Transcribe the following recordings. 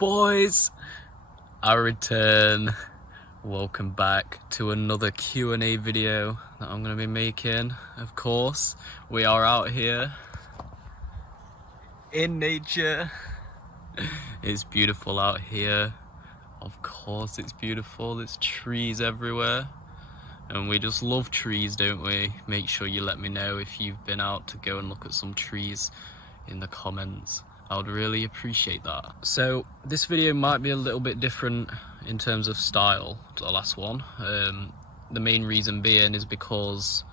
Boys, I return. Welcome back to another Q&A video that I'm going to be making. Of course, we are out here in nature. It's beautiful out here. Of course it's beautiful. There's trees everywhere. And we just love trees, don't we? Make sure you let me know if you've been out to go and look at some trees in the comments. I would really appreciate that. So this video might be a little bit different in terms of style to the last one. The main reason being is because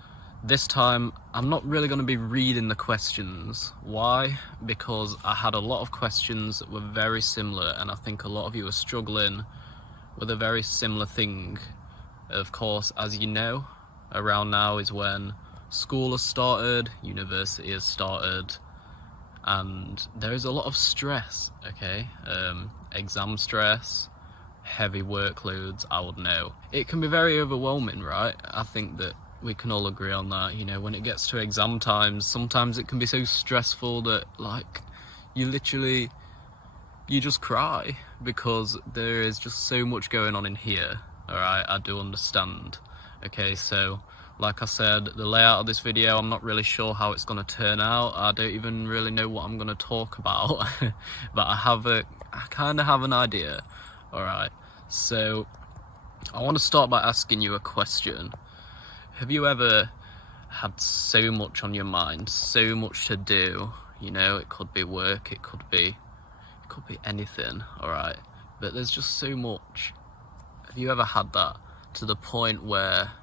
this time I'm not really going to be reading the questions. Why? Because I had a lot of questions that were very similar, and I think a lot of you are struggling with a very similar thing. Of course, as you know, around now is when school has started, university has started, and there is a lot of stress, okay? Exam stress, heavy workloads, I would know. It can be very overwhelming, right? I think that we can all agree on that. You know, when it gets to exam times, sometimes it can be so stressful that, like, you just cry because there is just so much going on in here. Alright, I do understand. Okay, so like I said, the layout of this video, I'm not really sure how it's going to turn out. I don't even really know what I'm going to talk about, but I kind of have an idea. Alright, so I want to start by asking you a question. Have you ever had so much on your mind, so much to do? You know, it could be work, it could be anything, alright? But there's just so much. Have you ever had that to the point where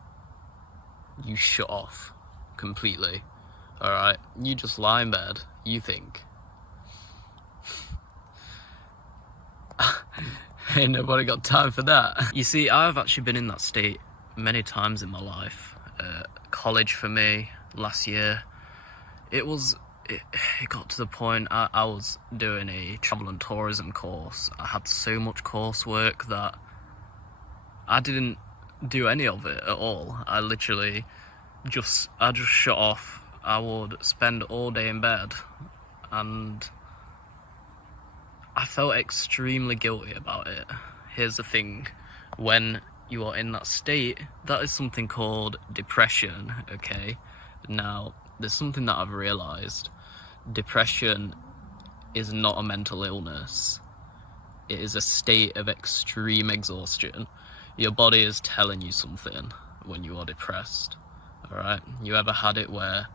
you shut off completely? Alright, you just lie in bed, you think, ain't nobody got time for that. You see, I've actually been in that state many times in my life. College for me, last year, it got to the point I was doing a travel and tourism course. I had so much coursework that I didn't do any of it at all. I literally just shut off. I would spend all day in bed, and I felt extremely guilty about it. Here's the thing, when you are in that state, that is something called depression, okay? Now, there's something that I've realised. Depression is not a mental illness. It is a state of extreme exhaustion. Your body is telling you something when you are depressed, alright? You ever had it where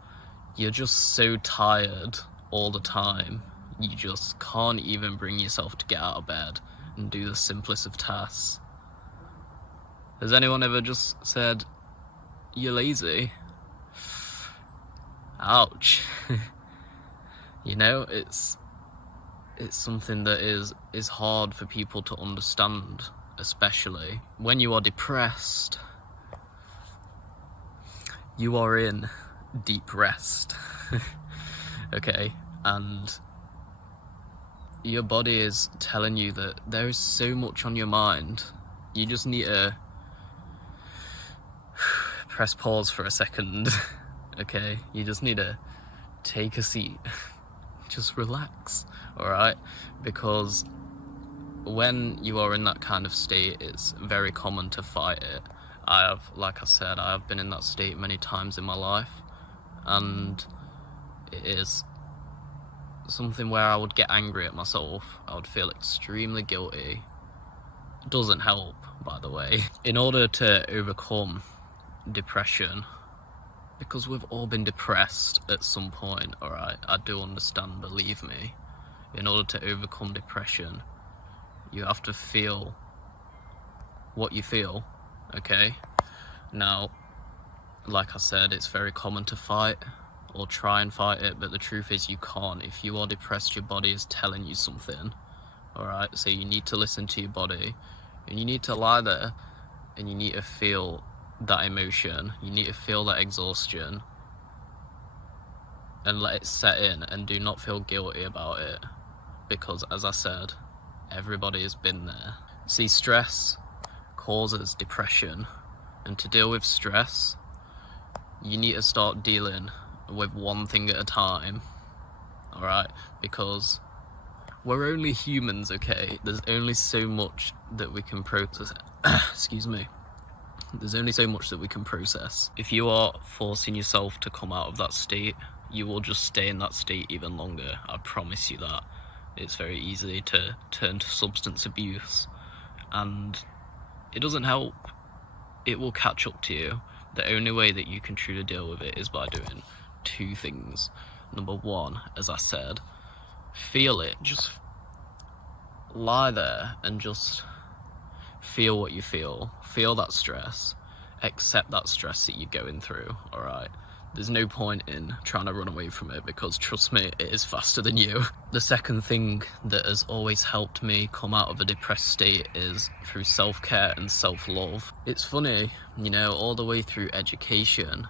you're just so tired all the time, you just can't even bring yourself to get out of bed and do the simplest of tasks? Has anyone ever just said, you're lazy? Ouch. You know, it's something that is hard for people to understand, especially when you are depressed. You are in deep rest, okay? And your body is telling you that there is so much on your mind. You just need to press pause for a second, okay? You just need to take a seat. Just relax, alright? Because when you are in that kind of state, it's very common to fight it. Like I said, I have been in that state many times in my life, and it is something where I would get angry at myself. I would feel extremely guilty. It doesn't help, by the way. In order to overcome depression, because we've all been depressed at some point, alright? I do understand, believe me. In order to overcome depression, you have to feel what you feel, okay? Now, like I said, it's very common to fight or try and fight it, but the truth is you can't. If you are depressed, your body is telling you something, alright? So you need to listen to your body, and you need to lie there, and you need to feel that emotion. You need to feel that exhaustion and let it set in, and do not feel guilty about it, because as I said, everybody has been there. See, stress causes depression, and to deal with stress, you need to start dealing with one thing at a time, alright? Because we're only humans, okay? There's only so much that we can process. Excuse me. There's only so much that we can process. If you are forcing yourself to come out of that state, you will just stay in that state even longer. I promise you that. It's very easy to turn to substance abuse, and it doesn't help. It will catch up to you. The only way that you can truly deal with it is by doing two things. Number one, as I said, feel it. Just lie there and just feel what you feel. Feel that stress. Accept that stress that you're going through, alright? There's no point in trying to run away from it, because trust me, it is faster than you. The second thing that has always helped me come out of a depressed state is through self-care and self-love. It's funny, you know, all the way through education,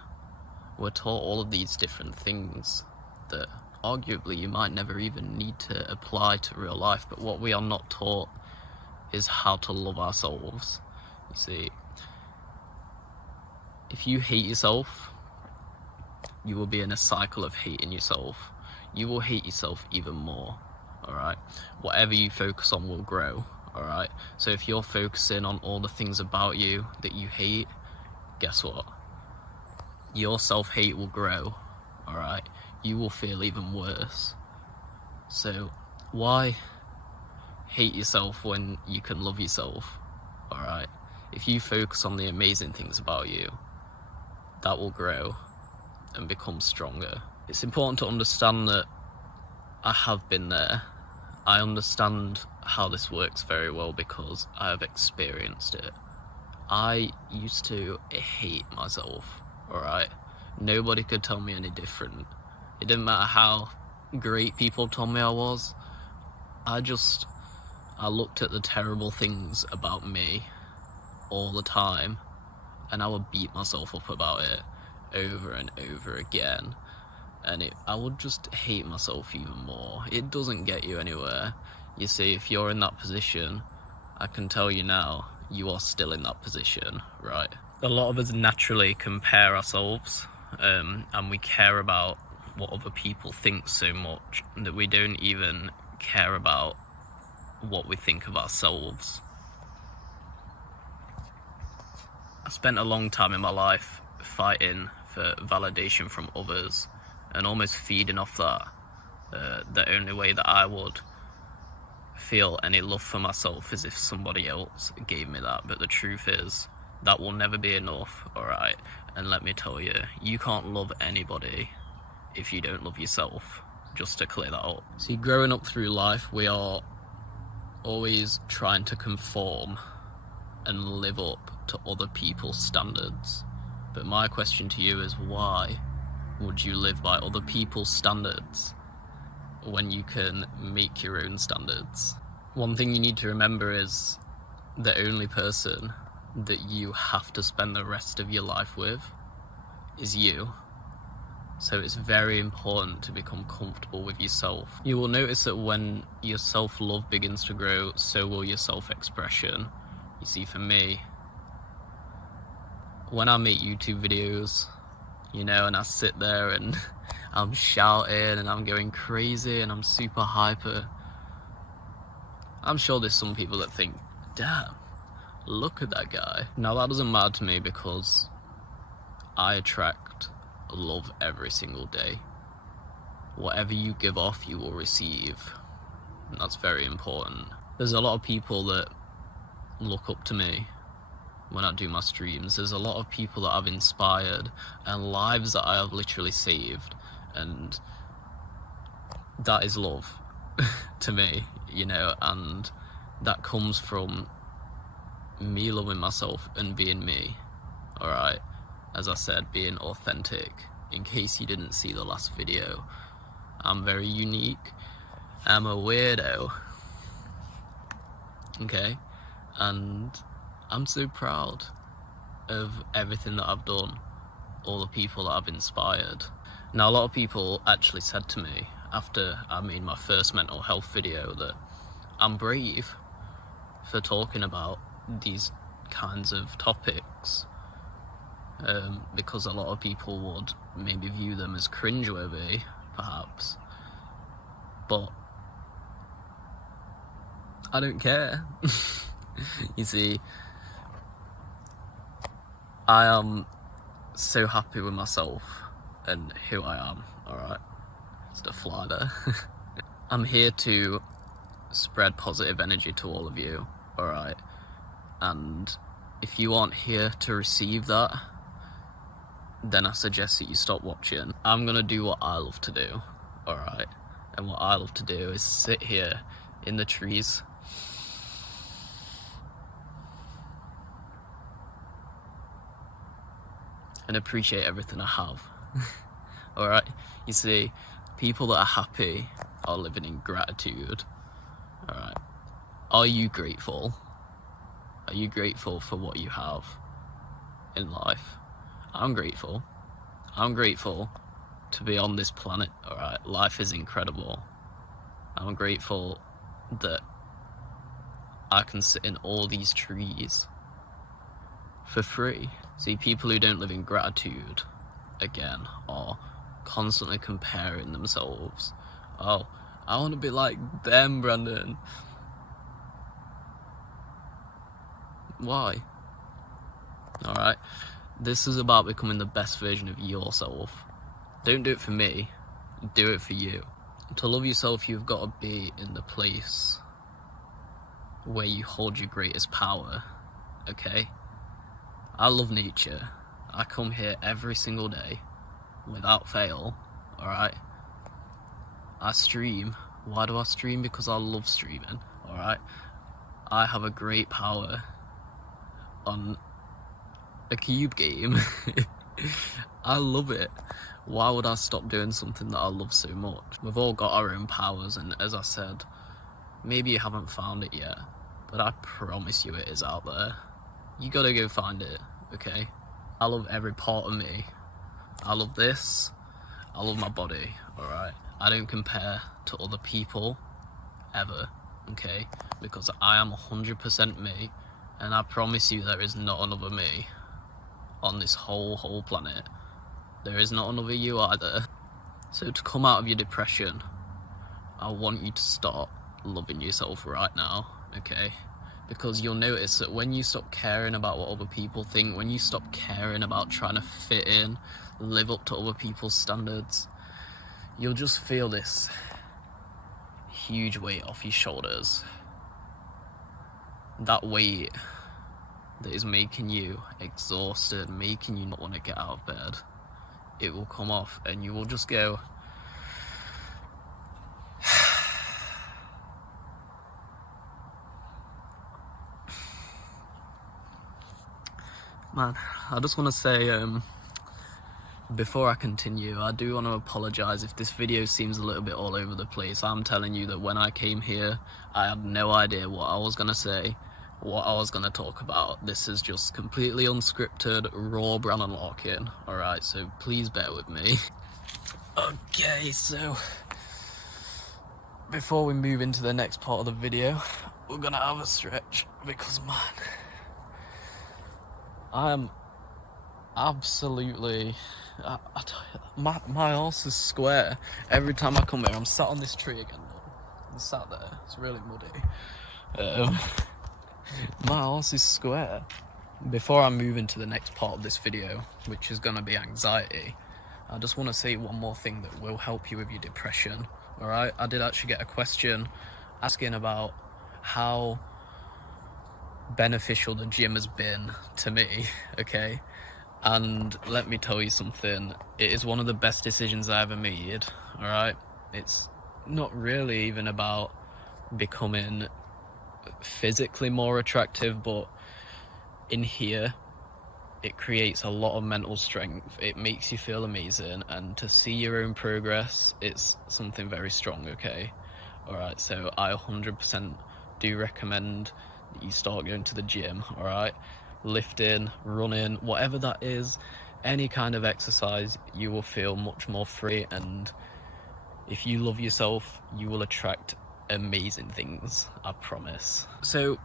we're taught all of these different things that arguably you might never even need to apply to real life, but what we are not taught is how to love ourselves. You see, if you hate yourself, you will be in a cycle of hating yourself. You will hate yourself even more, alright? Whatever you focus on will grow, alright? So if you're focusing on all the things about you that you hate, guess what? Your self-hate will grow, alright? You will feel even worse. So why hate yourself when you can love yourself, alright? If you focus on the amazing things about you, that will grow and become stronger. It's important to understand that I have been there. I understand how this works very well because I have experienced it. I used to hate myself, alright? Nobody could tell me any different. It didn't matter how great people told me I was. I looked at the terrible things about me all the time, and I would beat myself up about it over and over again, and I would just hate myself even more. It doesn't get you anywhere. You see, if you're in that position, I can tell you now, you are still in that position, right? A lot of us naturally compare ourselves, and we care about what other people think so much that we don't even care about what we think of ourselves. I spent a long time in my life fighting for validation from others and almost feeding off that. The only way that I would feel any love for myself is if somebody else gave me that, but the truth is that will never be enough, alright? And let me tell you, you can't love anybody if you don't love yourself, just to clear that up. See, growing up through life, we are always trying to conform and live up to other people's standards. But my question to you is, why would you live by other people's standards when you can make your own standards? One thing you need to remember is the only person that you have to spend the rest of your life with is you. So it's very important to become comfortable with yourself. You will notice that when your self-love begins to grow, so will your self-expression. You see, for me, when I make YouTube videos, you know, and I sit there and I'm shouting and I'm going crazy and I'm super hyper, I'm sure there's some people that think, damn, look at that guy. Now that doesn't matter to me because I attract love every single day. Whatever you give off, you will receive. And that's very important. There's a lot of people that look up to me when I do my streams. There's a lot of people that I've inspired and lives that I have literally saved, and that is love to me, you know, and that comes from me loving myself and being me, alright? As I said, being authentic. In case you didn't see the last video, I'm very unique. I'm a weirdo. Okay? And I'm so proud of everything that I've done, all the people that I've inspired. Now, a lot of people actually said to me after I made my first mental health video that I'm brave for talking about these kinds of topics, because a lot of people would maybe view them as cringeworthy, perhaps. But I don't care. You see, I am so happy with myself and who I am, alright? It's the fly there. I'm here to spread positive energy to all of you, alright? And if you aren't here to receive that, then I suggest that you stop watching. I'm gonna do what I love to do, alright? And what I love to do is sit here in the trees and appreciate everything I have. Alright? You see, people that are happy are living in gratitude. Alright? Are you grateful? Are you grateful for what you have in life? I'm grateful. I'm grateful to be on this planet, alright? Life is incredible. I'm grateful that I can sit in all these trees for free. See, people who don't live in gratitude, again, are constantly comparing themselves. Oh, I want to be like them, Brandon. Why? Alright, this is about becoming the best version of yourself. Don't do it for me, do it for you. To love yourself, you've got to be in the place where you hold your greatest power, okay? I love nature. I come here every single day, without fail, alright? I stream. Why do I stream? Because I love streaming, alright? I have a great power on a cube game. I love it. Why would I stop doing something that I love so much? We've all got our own powers, and as I said, maybe you haven't found it yet, but I promise you it is out there. You gotta go find it, okay? I love every part of me. I love this. I love my body, alright? I don't compare to other people, ever, okay? Because I am 100% me, and I promise you there is not another me on this whole planet. There is not another you either. So to come out of your depression, I want you to start loving yourself right now, okay? Because you'll notice that when you stop caring about what other people think, when you stop caring about trying to fit in, live up to other people's standards, you'll just feel this huge weight off your shoulders. That weight that is making you exhausted, making you not want to get out of bed, it will come off and you will just go, man, I just want to say, before I continue, I do want to apologise if this video seems a little bit all over the place. I'm telling you that when I came here, I had no idea what I was going to say, what I was going to talk about. This is just completely unscripted, raw Brandon Larkin, alright, so please bear with me. Okay, so before we move into the next part of the video, we're going to have a stretch, because man, I'm absolutely, my arse is square. Every time I come here, I'm sat on this tree again. I'm sat there, it's really muddy. My arse is square. Before I move into the next part of this video, which is going to be anxiety, I just want to say one more thing that will help you with your depression, alright? I did actually get a question asking about how beneficial the gym has been to me, okay? And let me tell you something, it is one of the best decisions I ever made, alright? It's not really even about becoming physically more attractive, but in here, it creates a lot of mental strength. It makes you feel amazing, and to see your own progress, it's something very strong, okay? Alright, so I 100% do recommend that you start going to the gym, alright? Lifting, running, whatever that is, any kind of exercise, you will feel much more free, and if you love yourself, you will attract amazing things, I promise. So,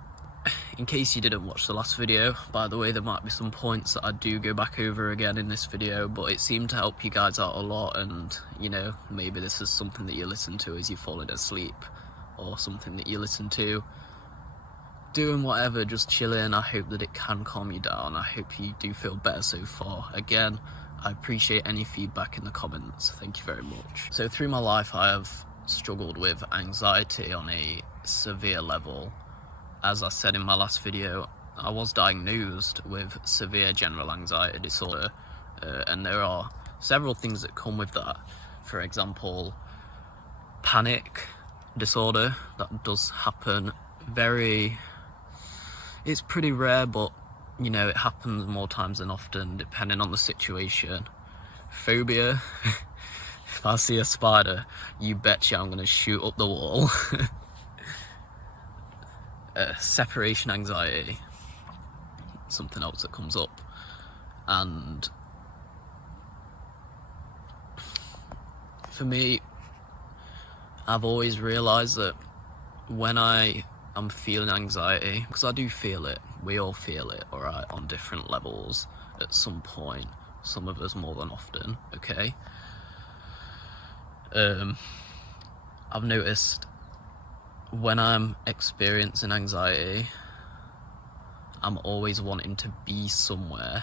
in case you didn't watch the last video, by the way, there might be some points that I do go back over again in this video, but it seemed to help you guys out a lot, and, you know, maybe this is something that you listen to as you're falling asleep, or something that you listen to doing whatever, just chilling. I hope that it can calm you down. I hope you do feel better so far. Again, I appreciate any feedback in the comments. Thank you very much. So through my life, I have struggled with anxiety on a severe level. As I said in my last video, I was diagnosed with severe general anxiety disorder, and there are several things that come with that. For example, panic disorder. That does happen it's pretty rare, but you know, it happens more times than often depending on the situation. Phobia. If I see a spider, you betcha I'm gonna shoot up the wall. Separation anxiety, something else that comes up. And for me, I've always realised that when I am feeling anxiety, because I do feel it, we all feel it, alright, on different levels at some point, some of us more than often, okay? I've noticed when I'm experiencing anxiety, I'm always wanting to be somewhere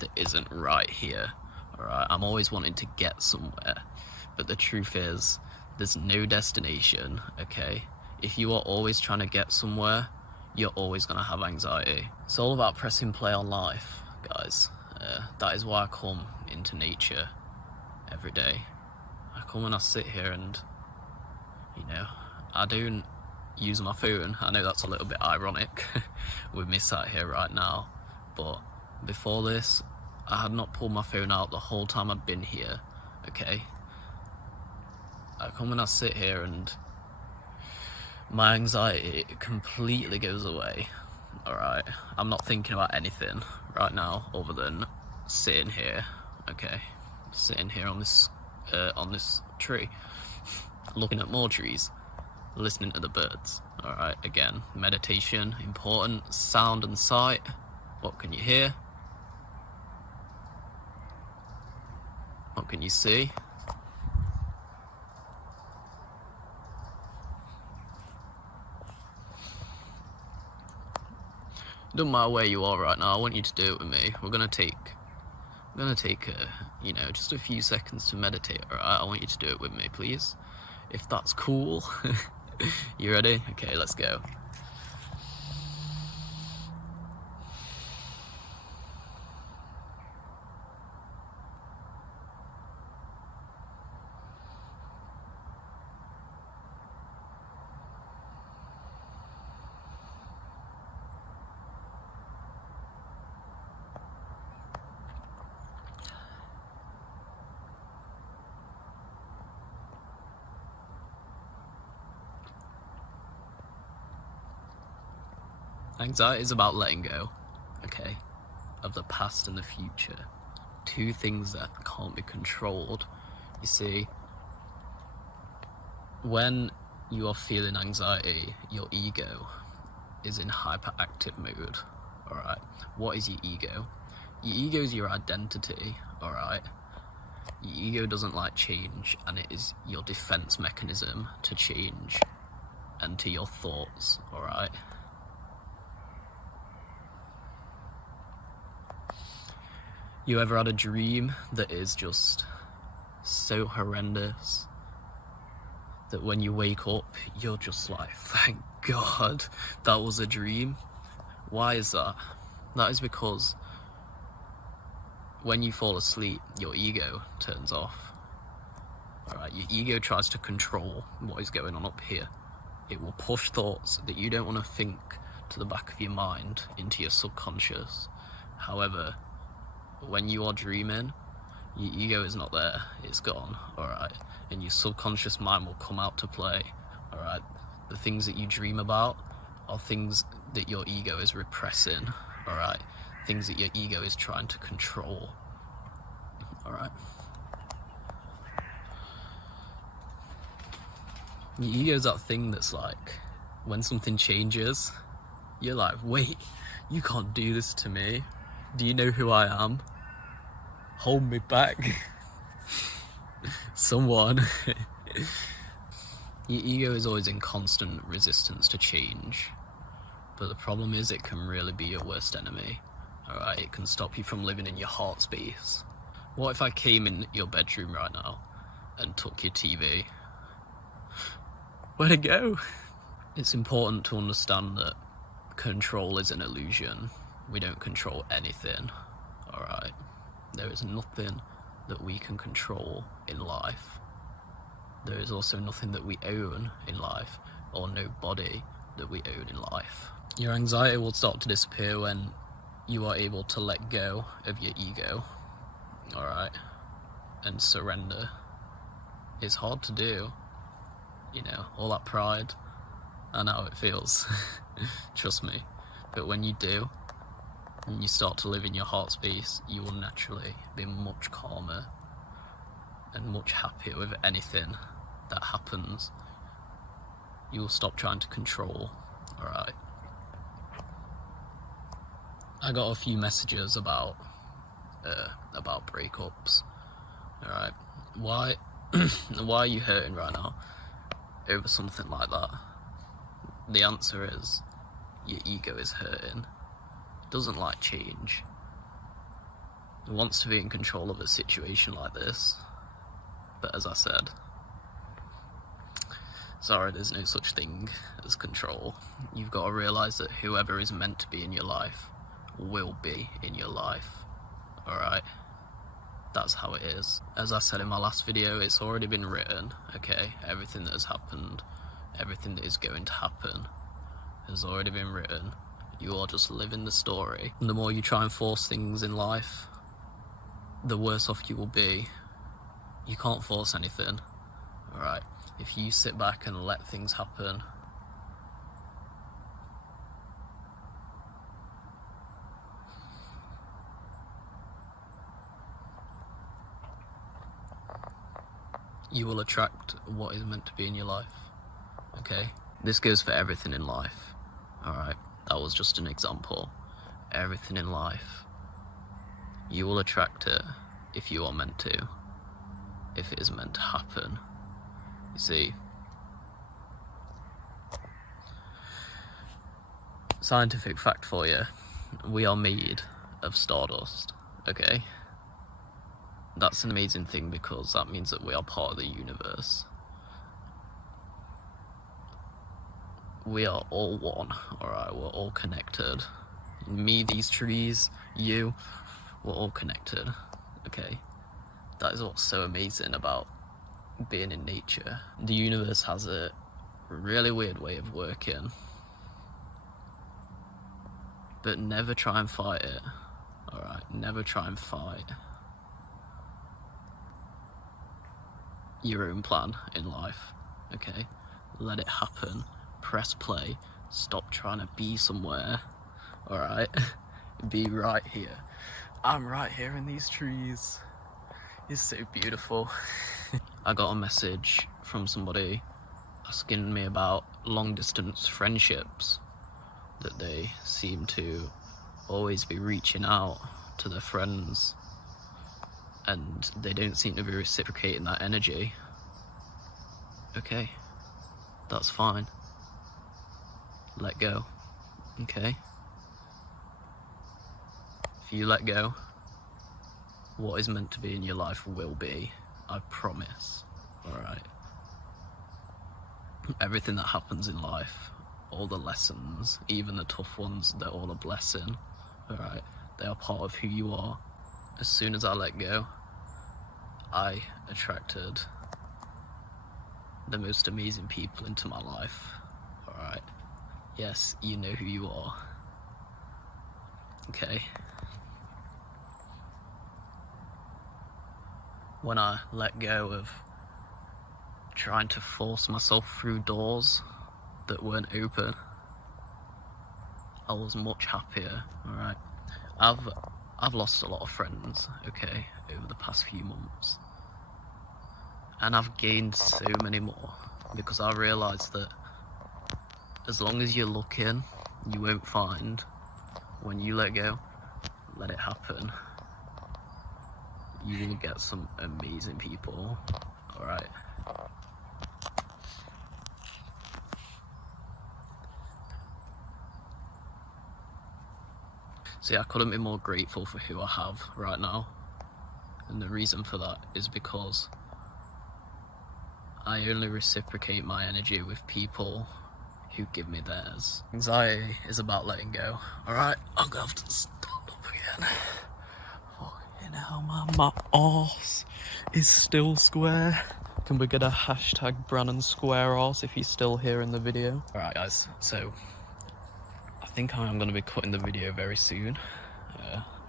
that isn't right here, alright? I'm always wanting to get somewhere, but the truth is, there's no destination, okay? If you are always trying to get somewhere, you're always going to have anxiety. It's all about pressing play on life, guys. That is why I come into nature every day. I come and I sit here and, you know, I don't use my phone. I know that's a little bit ironic with me sat here right now, but before this, I had not pulled my phone out the whole time I've been here, okay? I come and I sit here and my anxiety completely goes away, alright? I'm not thinking about anything right now other than sitting here, okay? Sitting here on this tree, looking at more trees, listening to the birds, alright? Again, meditation, important, sound and sight. What can you hear? What can you see? Doesn't matter where you are right now, I want you to do it with me. We're gonna take you know, just a few seconds to meditate, alright? I want you to do it with me, please. If that's cool. You ready? Okay, let's go. Anxiety is about letting go, okay, of the past and the future. Two things that can't be controlled. You see, when you are feeling anxiety, your ego is in hyperactive mode, alright? What is your ego? Your ego is your identity, alright? Your ego doesn't like change, and it is your defense mechanism to change and to your thoughts, alright? You ever had a dream that is just so horrendous that when you wake up, you're just like, thank God that was a dream? Why is that? That is because when you fall asleep, your ego turns off. Alright, your ego tries to control what is going on up here. It will push thoughts that you don't want to think to the back of your mind into your subconscious. However, when you are dreaming, your ego is not there, it's gone, alright? And your subconscious mind will come out to play, alright? The things that you dream about are things that your ego is repressing, alright? Things that your ego is trying to control, alright? Your ego is that thing that's like, when something changes, you're like, wait, you can't do this to me. Do you know who I am? Hold me back. Someone. Your ego is always in constant resistance to change. But the problem is it can really be your worst enemy. Alright, it can stop you from living in your heart space. What if I came in your bedroom right now and took your TV? Where'd it go? It's important to understand that control is an illusion. We don't control anything, alright? There is nothing that we can control in life. There is also nothing that we own in life, or nobody that we own in life. Your anxiety will start to disappear when you are able to let go of your ego, alright? And surrender. It's hard to do, you know, all that pride. I know how it feels, trust me. But when you do, and you start to live in your heart space, you will naturally be much calmer and much happier with anything that happens. You will stop trying to control, alright? I got a few messages about breakups, alright? Why are you hurting right now over something like that? The answer is, your ego is hurting. It doesn't like change. It wants to be in control of a situation like this. But as I said, sorry, there's no such thing as control. You've got to realise that whoever is meant to be in your life will be in your life. Alright? That's how it is. As I said in my last video, it's already been written, okay? Everything that has happened, everything that is going to happen has already been written. You are just living the story. And the more you try and force things in life, the worse off you will be. You can't force anything, alright? If you sit back and let things happen, you will attract what is meant to be in your life, okay? This goes for everything in life, alright? That was just an example. Everything in life, you will attract it if you are meant to, if it is meant to happen. You see, scientific fact for you, we are made of stardust, okay? That's an amazing thing because that means that we are part of the universe. We are all one, alright? We're all connected. Me, these trees, you, we're all connected, okay? That is what's so amazing about being in nature. The universe has a really weird way of working, but never try and fight it, alright? Never try and fight your own plan in life, okay? Let it happen. Press play. Stop trying to be somewhere, alright? Be right here. I'm right here in these trees. It's so beautiful. I got a message from somebody asking me about long distance friendships, that they seem to always be reaching out to their friends and they don't seem to be reciprocating that energy. Okay, that's fine. Let go, okay? If you let go, what is meant to be in your life will be, I promise, alright? Everything that happens in life, all the lessons, even the tough ones, they're all a blessing, alright? They are part of who you are. As soon as I let go, I attracted the most amazing people into my life, alright? Yes, you know who you are, okay? When I let go of trying to force myself through doors that weren't open, I was much happier, alright? I've lost a lot of friends, okay, over the past few months. And I've gained so many more, because I realised that as long as you're looking, you won't find. When you let go, let it happen. You will get some amazing people, alright? See, I couldn't be more grateful for who I have right now. And the reason for that is because I only reciprocate my energy with people who give me theirs. Anxiety is about letting go. Alright, I'm gonna have to stand up again. Fucking hell, man, my arse is still square. Can we get a hashtag Brannon Square arse if he's still here in the video? Alright guys, so I think I am going to be cutting the video very soon.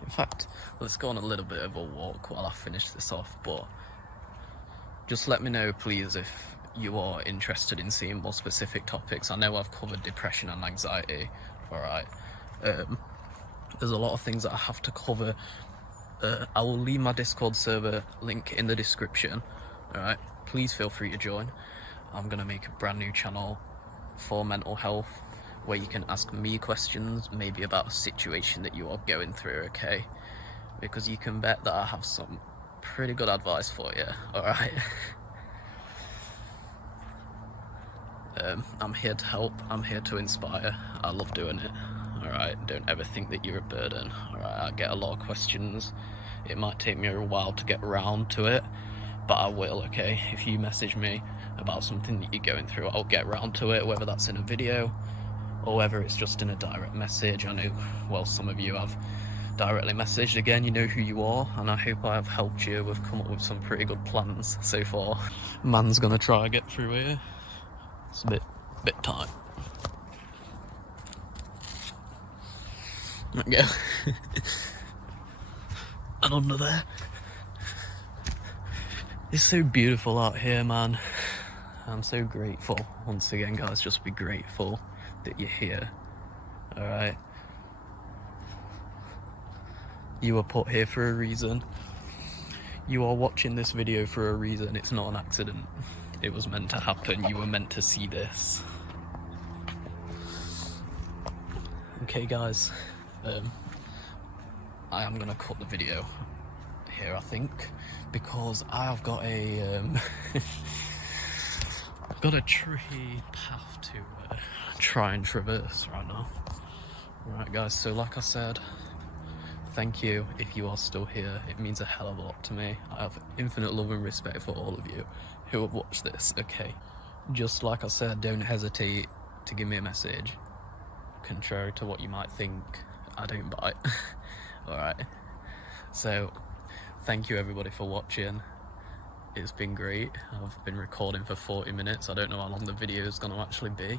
In fact, let's go on a little bit of a walk while I finish this off, but just let me know please if you are interested in seeing more specific topics. I know I've covered depression and anxiety, alright. There's a lot of things that I have to cover. I will leave my Discord server link in the description, alright. Please feel free to join. I'm going to make a brand new channel for mental health where you can ask me questions, maybe about a situation that you are going through, okay? Because you can bet that I have some pretty good advice for you, alright? I'm here to help, I'm here to inspire, I love doing it, alright? Don't ever think that you're a burden, alright? I get a lot of questions, it might take me a while to get around to it, but I will, okay? If you message me about something that you're going through, I'll get around to it, whether that's in a video or whether it's just in a direct message. I know, well, some of you have directly messaged. Again, you know who you are, and I hope I have helped you. We've come up with some pretty good plans so far. Man's gonna try and get through here. It's a bit tight. There we go. And under there. It's so beautiful out here, man. I'm so grateful. Once again, guys, just be grateful that you're here, alright? You were put here for a reason. You are watching this video for a reason. It's not an accident. It was meant to happen. You were meant to see this. Okay, guys. I am gonna cut the video here, I think, because I've got a got a tricky path to try and traverse right now. Alright guys, so like I said, thank you if you are still here. It means a hell of a lot to me. I have infinite love and respect for all of you who have watched this, okay? Just like I said, don't hesitate to give me a message. Contrary to what you might think, I don't bite. Alright, so thank you everybody for watching. It's been great. I've been recording for 40 minutes. I don't know how long the video is going to actually be.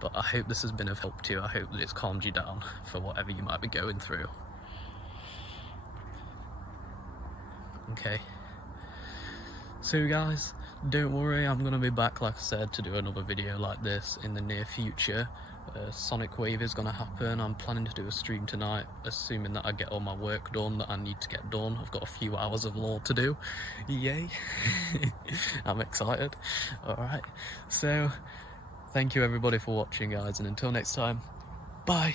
But I hope this has been of help to you. I hope that it's calmed you down for whatever you might be going through. Okay. So guys, don't worry, I'm going to be back, like I said, to do another video like this in the near future. Sonic Wave is going to happen. I'm planning to do a stream tonight, assuming that I get all my work done that I need to get done. I've got a few hours of law to do. Yay. I'm excited. Alright, so thank you everybody for watching, guys, and until next time, bye.